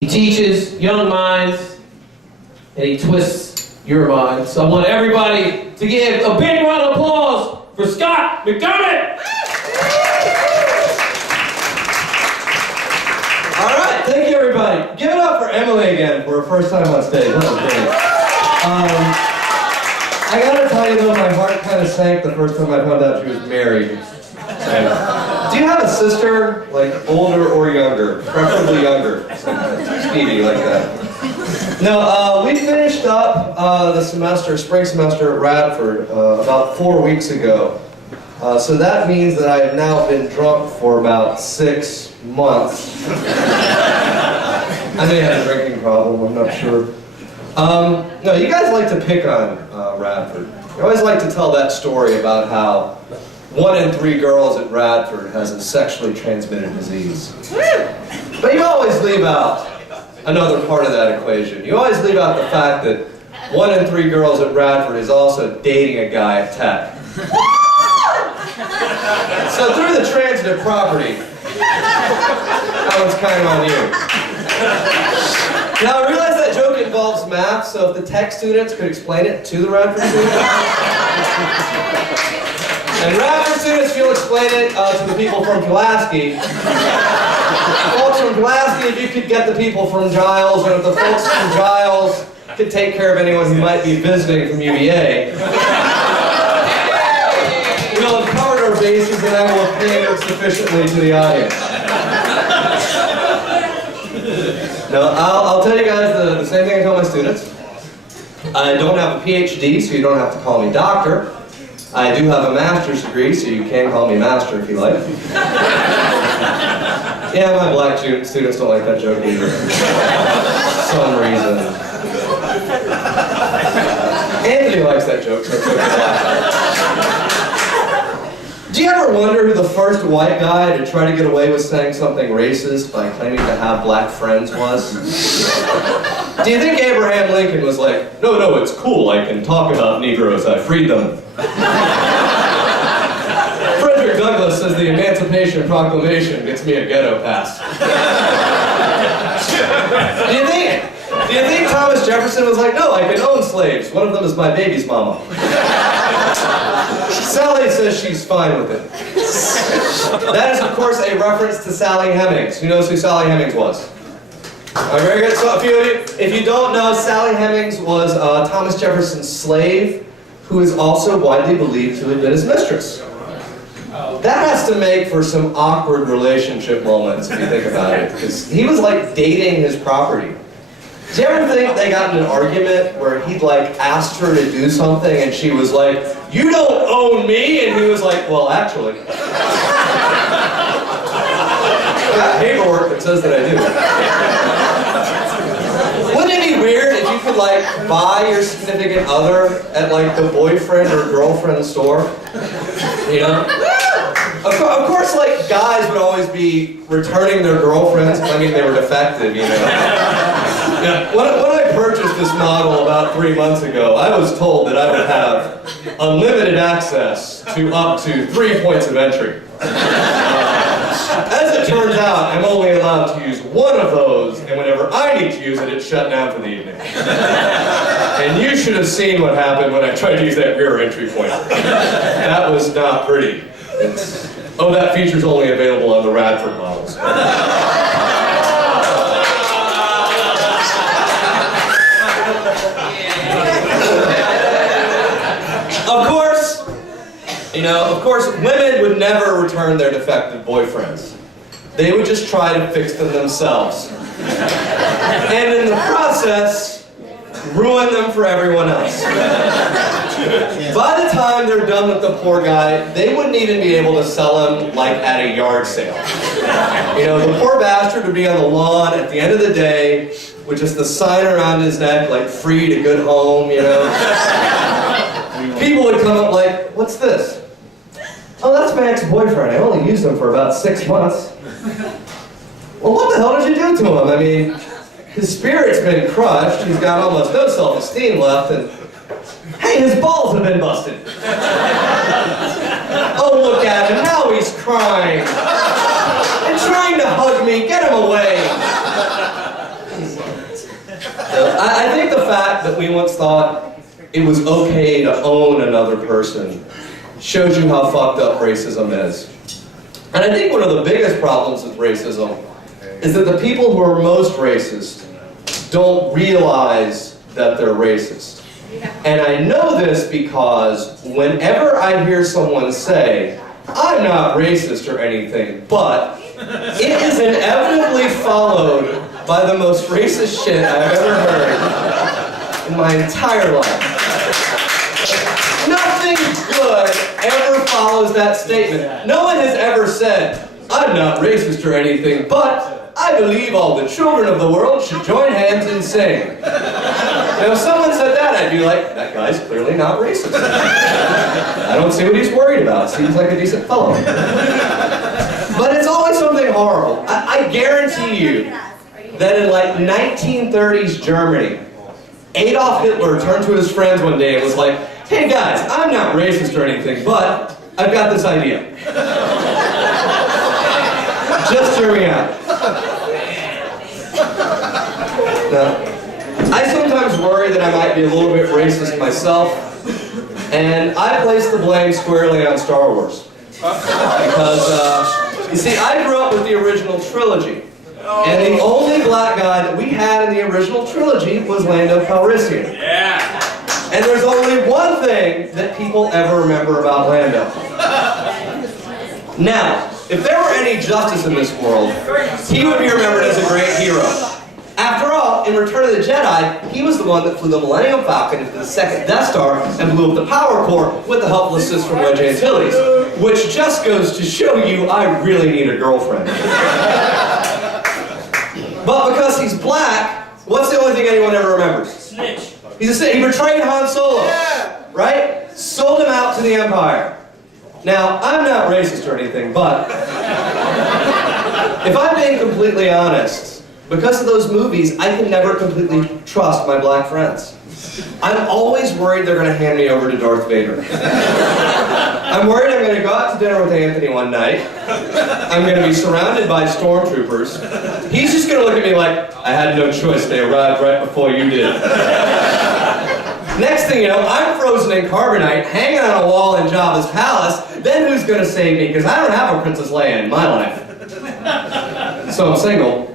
He teaches young minds, and he twists your mind. So I want everybody to give a big round of applause for Scott McDermott! All right, thank you, everybody. Give it up for Emily again for her first time on stage. That was great. I gotta tell you though, my heart kind of sank the first time I found out she was married. Do you have a sister, like older or younger? Preferably younger. Speedy like that. No, we finished up the semester, spring semester at Radford about 4 weeks ago. So that means that I have now been drunk for about 6 months. I may have a drinking problem, I'm not sure. No, you guys like to pick on Radford. You always like to tell that story about how 1 in 3 girls at Radford has a sexually transmitted disease. But you always leave out another part of that equation. You always leave out the fact that 1 in 3 girls at Radford is also dating a guy at Tech. So through the transitive property, that one's kind of on you. Now I realize that joke involves math, so if the Tech students could explain it to the Radford students. And Radford students, you'll explain it to the people from Pulaski. Folks from Pulaski, if you could get the people from Giles, and if the folks from Giles could take care of anyone who might be visiting from UVA. We'll have covered our bases and I will have catered sufficiently to the audience. Now, I'll tell you guys the same thing I tell my students. I don't have a PhD, so you don't have to call me doctor. I do have a master's degree, so you can call me master if you like. Yeah, my black students don't like that joke either. For some reason. Anthony likes that joke, so it's okay. Do you ever wonder who the first white guy to try to get away with saying something racist by claiming to have black friends was? Do you think Abraham Lincoln was like, no, it's cool, I can talk about Negroes, I freed them. Frederick Douglass says the Emancipation Proclamation gets me a ghetto pass. Do you think Thomas Jefferson was like, no, I can own slaves, one of them is my baby's mama. Sally says she's fine with it. That is, of course, a reference to Sally Hemings. Who knows who Sally Hemings was? All right, very good. So if you don't know, Sally Hemings was Thomas Jefferson's slave, who is also widely believed to have been his mistress. That has to make for some awkward relationship moments if you think about it, because he was like dating his property. Do you ever think they got in an argument where he'd like asked her to do something and she was like, "You don't own me," and he was like, "Well, actually, I got paperwork that says that I do." Wouldn't it be weird if you could like buy your significant other at like the boyfriend or girlfriend store? You know? Of course, like guys would always be returning their girlfriends claiming they were defective, you know? Yeah. When I purchased this model about 3 months ago, I was told that I would have unlimited access to up to 3 points of entry. As it turns out, I'm only allowed to use one of those, and whenever I need to use it, it's shut down for the evening. And you should have seen what happened when I tried to use that rear entry point. That was not pretty. Oh, that feature's only available on the Radford models. Of course, women would never return their defective boyfriends. They would just try to fix them themselves. And in the process, ruin them for everyone else. By the time they're done with the poor guy, they wouldn't even be able to sell him like at a yard sale. You know, the poor bastard would be on the lawn at the end of the day with just the sign around his neck like free to good home, you know. People would come up like, "What's this?" "Oh, that's my ex-boyfriend. I only used him for about 6 months." "Well, what the hell did you do to him? I mean, his spirit's been crushed, he's got almost no self-esteem left, and hey, his balls have been busted." "Oh, look at him, now he's crying. And trying to hug me, get him away." I think the fact that we once thought it was okay to own another person shows you how fucked up racism is. And I think one of the biggest problems with racism is that the people who are most racist don't realize that they're racist. And I know this because whenever I hear someone say, I'm not racist or anything, but it is inevitably followed by the most racist shit I've ever heard in my entire life. Nothing good ever follows that statement. No one has ever said, I'm not racist or anything, but I believe all the children of the world should join hands and sing. Now, if someone said that, I'd be like, that guy's clearly not racist. I don't see what he's worried about. Seems like a decent fellow. But it's always something horrible. I guarantee you that in like 1930s Germany, Adolf Hitler turned to his friends one day and was like, hey guys, I'm not racist or anything, but I've got this idea. Just hear me out. Now, I sometimes worry that I might be a little bit racist myself, and I place the blame squarely on Star Wars. Because, you see, I grew up with the original trilogy, and the only black guy that we had in the original trilogy was Lando Calrissian. Yeah. And there's only one thing that people ever remember about Lando. Now, if there were any justice in this world, he would be remembered as a great hero. After all, in Return of the Jedi, he was the one that flew the Millennium Falcon into the second Death Star and blew up the power core with the helpful assist from Wedge Antilles. Which just goes to show you I really need a girlfriend. But because he's black, what's the only thing anyone ever remembers? Snitch. He betrayed Han Solo, right? Sold him out to the Empire. Now, I'm not racist or anything, but if I'm being completely honest, because of those movies, I can never completely trust my black friends. I'm always worried they're going to hand me over to Darth Vader. I'm worried I'm going to go out to dinner with Anthony one night. I'm going to be surrounded by stormtroopers. He's just going to look at me like, I had no choice, they arrived right before you did. Next thing you know, I'm frozen in carbonite, hanging on a wall in Jabba's palace. Then who's going to save me? Because I don't have a Princess Leia in my life. So I'm single.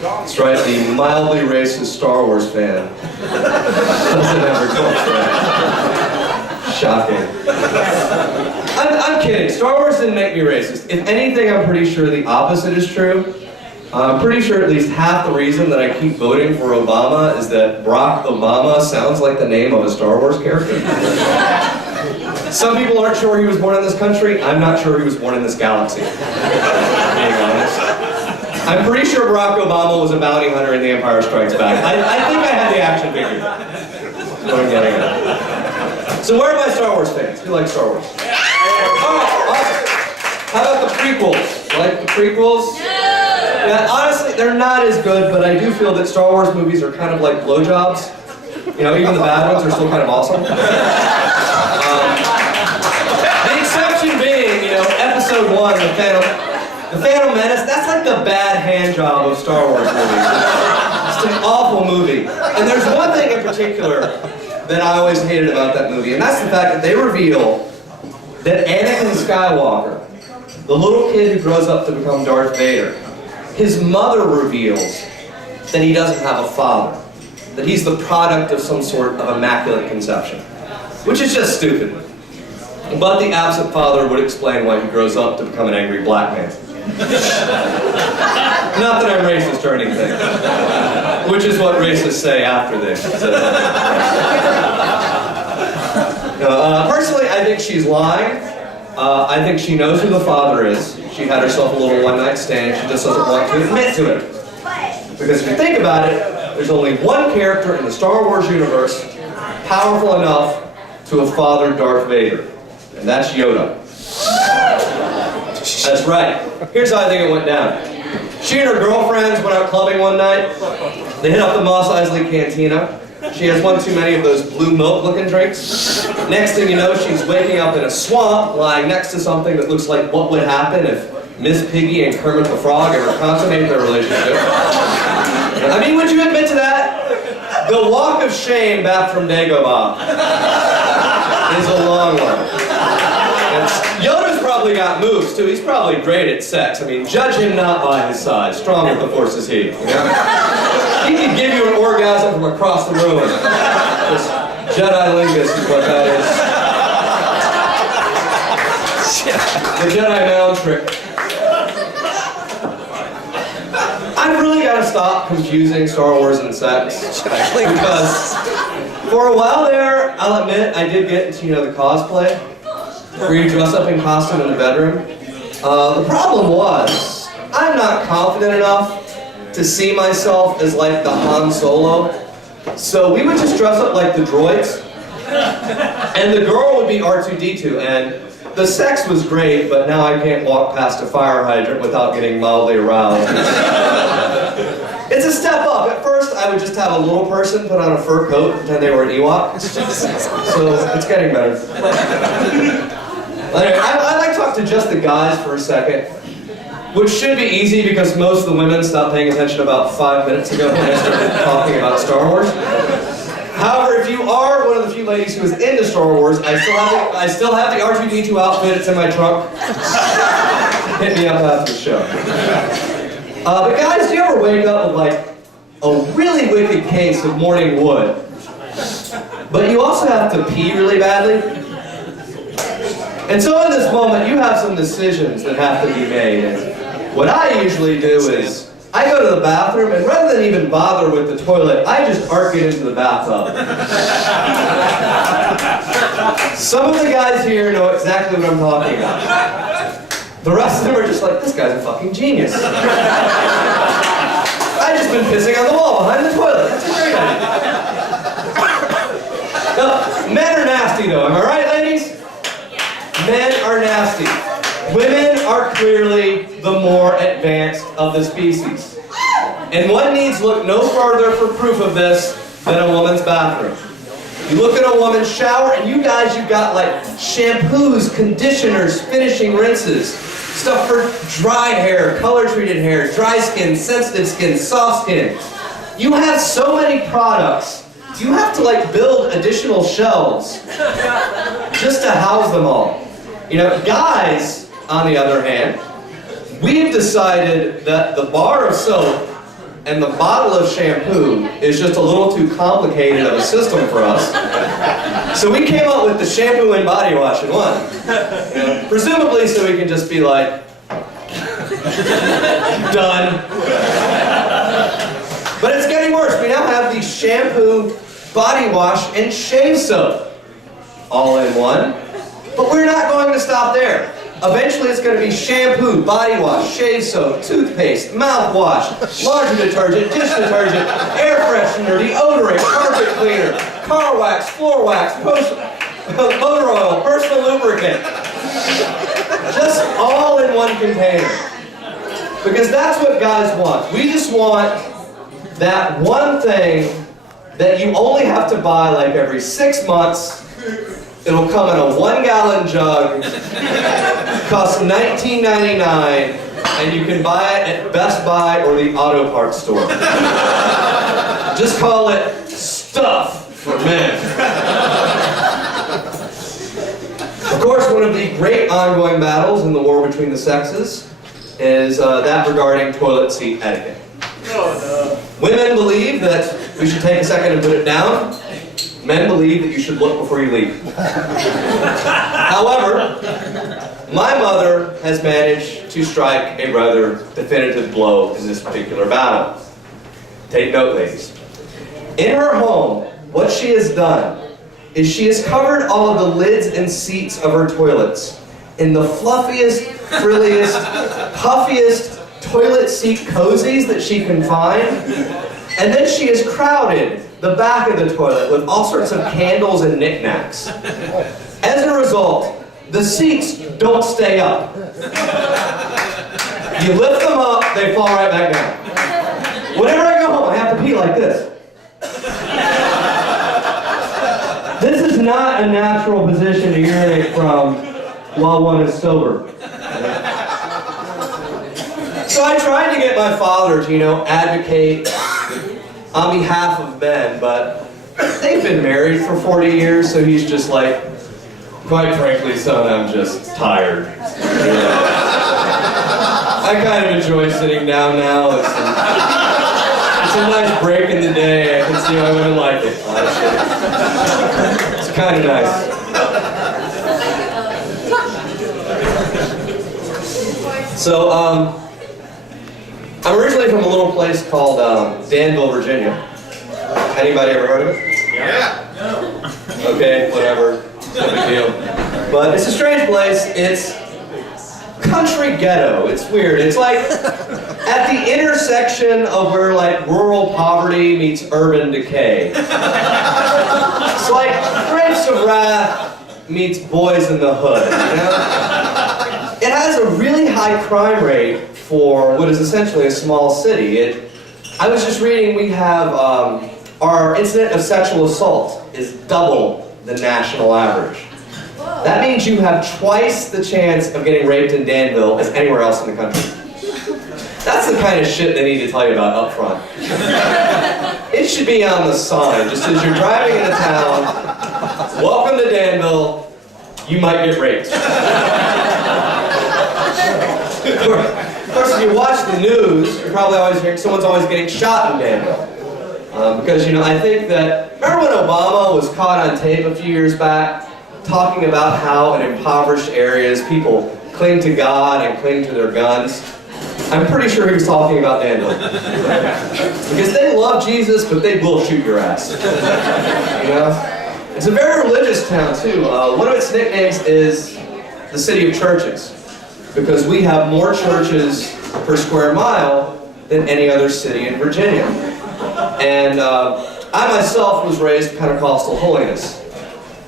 That's right, the mildly racist Star Wars fan doesn't ever go for it. Shocking. I'm kidding. Star Wars didn't make me racist. If anything, I'm pretty sure the opposite is true. I'm pretty sure at least half the reason that I keep voting for Obama is that Barack Obama sounds like the name of a Star Wars character. Some people aren't sure he was born in this country. I'm not sure he was born in this galaxy. Being honest. I'm pretty sure Barack Obama was a bounty hunter in The Empire Strikes Back. I think I had the action figure. That's what I'm getting at. So where are my Star Wars fans? Who likes Star Wars? Oh, awesome. How about the prequels? You like the prequels? Yeah, honestly, they're not as good, but I do feel that Star Wars movies are kind of like blowjobs. You know, even the bad ones are still kind of awesome. The exception being, you know, Episode 1, The Phantom Menace, that's like the bad hand job of Star Wars movies. It's an awful movie. And there's one thing in particular that I always hated about that movie, and that's the fact that they reveal that Anakin Skywalker, the little kid who grows up to become Darth Vader, his mother reveals that he doesn't have a father, that he's the product of some sort of immaculate conception, which is just stupid. But the absent father would explain why he grows up to become an angry black man. Not that I'm racist or anything, which is what racists say after they say that. Personally, I think she's lying. I think she knows who the father is. She had herself a little one-night stand. She just doesn't want to admit to it. Because if you think about it, there's only one character in the Star Wars universe powerful enough to have fathered Darth Vader, and that's Yoda. That's right. Here's how I think it went down. She and her girlfriends went out clubbing one night. They hit up the Mos Eisley Cantina. She has one too many of those blue milk-looking drinks. Next thing you know, she's waking up in a swamp, lying next to something that looks like what would happen if Miss Piggy and Kermit the Frog ever consummate their relationship. I mean, would you admit to that? The walk of shame back from Dagobah is a long one. And Yoda's probably got moves, too. He's probably great at sex. I mean, judge him not by his size. Strong with the force is he. You know? He can give you an orgasm from across the room. This Jedi lingus is what that is. The Jedi mound trick. I've really got to stop confusing Star Wars and sex. Because for a while there, I'll admit, I did get into, the cosplay, where you dress up in costume in the bedroom. The problem was, I'm not confident enough to see myself as like the Han Solo. So we would just dress up like the droids, and the girl would be R2-D2, and the sex was great, but now I can't walk past a fire hydrant without getting mildly aroused. It's a step up. At first, I would just have a little person put on a fur coat and pretend they were an Ewok. So it's getting better. Anyway, I'd like to talk to just the guys for a second, which should be easy because most of the women stopped paying attention about 5 minutes ago when I started talking about Star Wars. However, if you are one of the few ladies who is into Star Wars, I still have the R2-D2 outfit. It's in my trunk. Hit me up after the show. But guys, do you ever wake up with like a really wicked case of morning wood, but you also have to pee really badly? And so in this moment, you have some decisions that have to be made. And what I usually do is I go to the bathroom, and rather than even bother with the toilet, I just arc it into the bathtub. Some of the guys here know exactly what I'm talking about. The rest of them are just like, this guy's a fucking genius. I've just been pissing on the wall behind the toilet. That's a great idea. Now, men are nasty though, am I right, ladies? Yes. Men are nasty. Women are clearly the more advanced of the species. And one needs look no farther for proof of this than a woman's bathroom. You look at a woman's shower, and you guys, you've got like shampoos, conditioners, finishing rinses, stuff for dry hair, color-treated hair, dry skin, sensitive skin, soft skin. You have so many products, you have to like build additional shelves just to house them all. Guys, on the other hand, we've decided that the bar of soap and the bottle of shampoo is just a little too complicated of a system for us. So we came up with the shampoo and body wash in one. Presumably so we can just be like, done. But it's getting worse. We now have the shampoo, body wash, and shave soap all in one. But we're not going to stop there. Eventually it's going to be shampoo, body wash, shave soap, toothpaste, mouthwash, laundry detergent, dish detergent, air freshener, deodorant, carpet cleaner, car wax, floor wax, motor oil, personal lubricant. Just all in one container. Because that's what guys want. We just want that one thing that you only have to buy like every 6 months. It'll come in a 1-gallon jug, costs $19.99, and you can buy it at Best Buy or the auto parts store. Just call it Stuff for Men. Of course, one of the great ongoing battles in the war between the sexes is that regarding toilet seat etiquette. Women believe that we should take a second and put it down. Men believe that you should look before you leave. However, my mother has managed to strike a rather definitive blow in this particular battle. Take note, ladies. In her home, what she has done is she has covered all of the lids and seats of her toilets in the fluffiest, frilliest, puffiest toilet seat cozies that she can find. And then she has crowded the back of the toilet with all sorts of candles and knickknacks. As a result, the seats don't stay up. You lift them up, they fall right back down. Whenever I go home, I have to pee like this. This is not a natural position to urinate from while one is sober. So I tried to get my father to, advocate on behalf of men, but they've been married for 40 years, so he's just like, quite frankly, son, I'm just tired. I kind of enjoy sitting down now. It's a nice break in the day. I can see why women like it. It's kind of nice. So, I'm originally from a little place called Danville, Virginia. Anybody ever heard of it? Yeah. Okay, whatever. No big deal. But it's a strange place. It's country ghetto. It's weird. It's like at the intersection of where like rural poverty meets urban decay. It's like Grapes of Wrath meets Boys in the Hood. You know? It has a really high crime rate for what is essentially a small city. I was just reading, we have our incident of sexual assault is double the national average. That means you have twice the chance of getting raped in Danville as anywhere else in the country. That's the kind of shit they need to tell you about up front. It should be on the sign, just as you're driving into town, welcome to Danville, you might get raped. Of course, if you watch the news, you're probably always hearing someone's always getting shot in Danville. Because, you know, I think that, remember when Obama was caught on tape a few years back talking about how in impoverished areas people cling to God and cling to their guns? I'm pretty sure he was talking about Danville. Because they love Jesus, but they will shoot your ass. You know? It's a very religious town, too. One of its nicknames is the City of Churches, because we have more churches per square mile than any other city in Virginia. And I myself was raised Pentecostal holiness.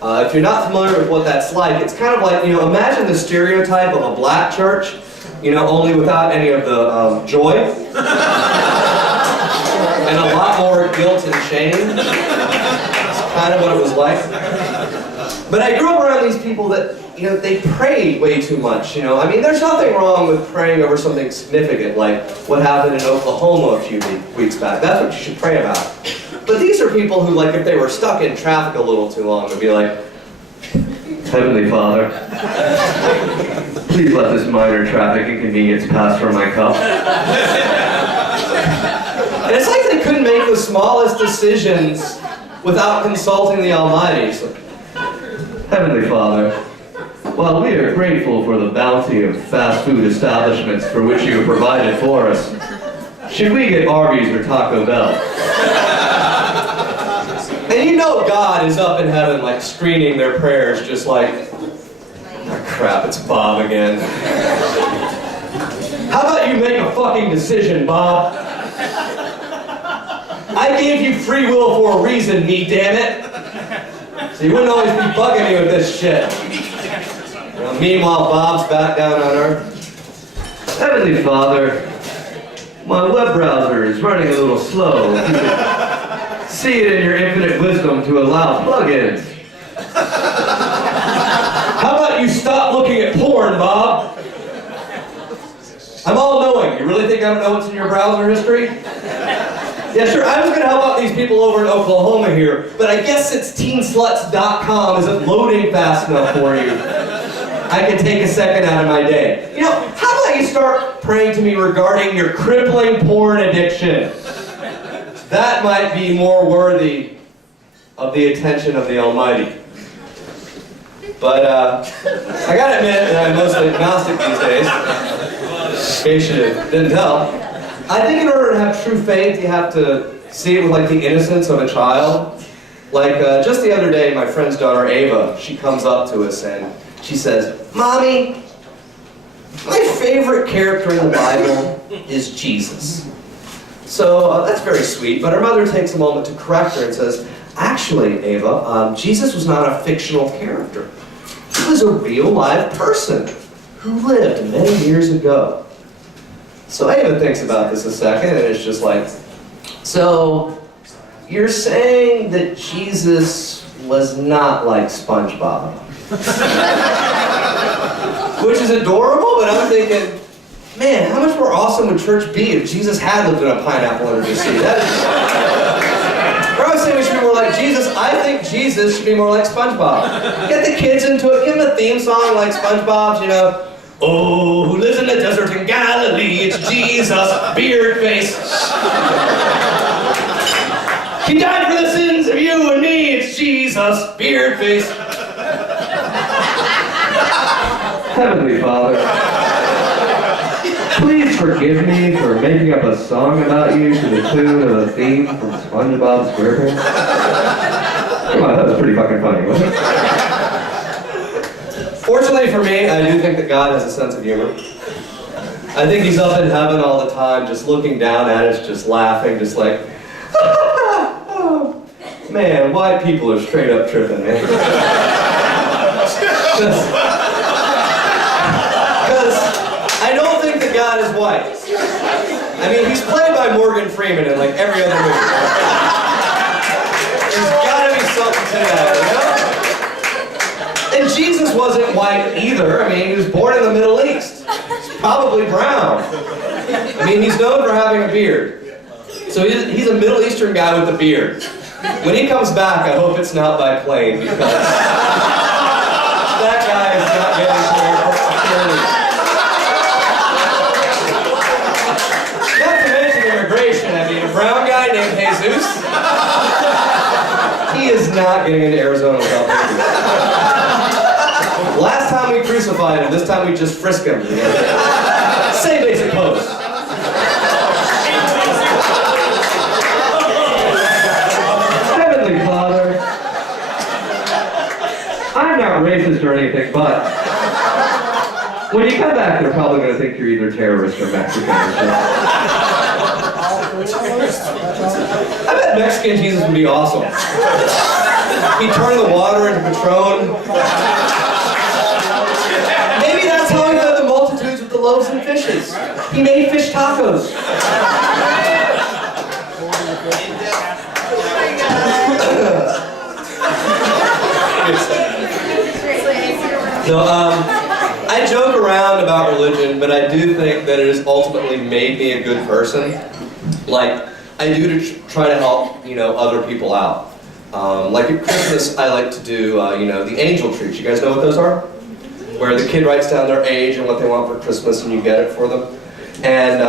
If you're not familiar with what that's like, it's kind of like, you know, imagine the stereotype of a black church, you know, only without any of the joy. And a lot more guilt and shame. It's kind of what it was like. But I grew up around these people that, you know, they pray way too much, you know. I mean, there's nothing wrong with praying over something significant, like what happened in Oklahoma a few weeks back. That's what you should pray about. But these are people who, like, if they were stuck in traffic a little too long, would be like, Heavenly Father, please let this minor traffic inconvenience pass from my cup. And it's like they couldn't make the smallest decisions without consulting the Almighty. So, Heavenly Father, while we are grateful for the bounty of fast food establishments for which you have provided for us, should we get Arby's or Taco Bell? And you know God is up in heaven, like, screening their prayers, just like, oh crap, it's Bob again. How about you make a fucking decision, Bob? I gave you free will for a reason, me damn it. So you wouldn't always be bugging me with this shit. You know, meanwhile, Bob's back down on Earth. Heavenly Father, my web browser is running a little slow. See it in your infinite wisdom to allow plugins. How about you stop looking at porn, Bob? I'm all-knowing. You really think I don't know what's in your browser history? Yeah, sure, I was going to help out these people over in Oklahoma here, but I guess since teensluts.com isn't loading fast enough for you, I can take a second out of my day. You know, how about you start praying to me regarding your crippling porn addiction? That might be more worthy of the attention of the Almighty. But I gotta admit that I'm mostly agnostic these days. In case you didn't tell. I think in order to have true faith, you have to see it with like the innocence of a child. Like just the other day, my friend's daughter Ava, she comes up to us and she says, "Mommy, my favorite character in the Bible is Jesus." So that's very sweet, but her mother takes a moment to correct her and says, "Actually, Ava, Jesus was not a fictional character. He was a real live person who lived many years ago." So Ava thinks about this a second, and it's just like, so you're saying that Jesus was not like SpongeBob? Which is adorable, but I'm thinking, man, how much more awesome would church be if Jesus had lived in a pineapple under the sea? That is Or I was saying we should be more like Jesus. I think Jesus should be more like SpongeBob. Get the kids into it. Give them a theme song like SpongeBob's, you know. Oh, who lives in the desert in Galilee? It's Jesus, beard face. He died for the sins of you and me. It's Jesus, beard face. Heavenly Father, please forgive me for making up a song about you to the tune of a theme from SpongeBob SquarePants. Come on, that was pretty fucking funny, wasn't it? Fortunately for me, I do think that God has a sense of humor. I think he's up in heaven all the time, just looking down at us, just laughing, just like, oh, man, white people are straight up tripping, man. Because I don't think that God is white. I mean, he's played by Morgan Freeman in like every other movie. There's gotta be something to that, you know? And Jesus wasn't white either. I mean, he was born in the Middle East. He's probably brown. I mean, he's known for having a beard. So he's a Middle Eastern guy with a beard. When he comes back, I hope it's not by plane, because that guy is not getting cleared. Not to mention immigration. I mean, a brown guy named Jesus, he is not getting into Arizona without papers. Last time we crucified him, this time we just frisk him. You know? Same basic pose. Heavenly Father, I'm not racist or anything, but when you come back, they're probably going to think you're either terrorist or Mexican or something. I bet Mexican Jesus would be awesome. He'd turn the water into Patron. Maybe that's how he fed the multitudes with the loaves and fishes. He made fish tacos. No, I joke around about religion, but I do think that it has ultimately made me a good person. Like, I do to try to help, you know, other people out. Like at Christmas, I like to do, you know, the angel trees. You guys know what those are? Where the kid writes down their age and what they want for Christmas, and you get it for them. And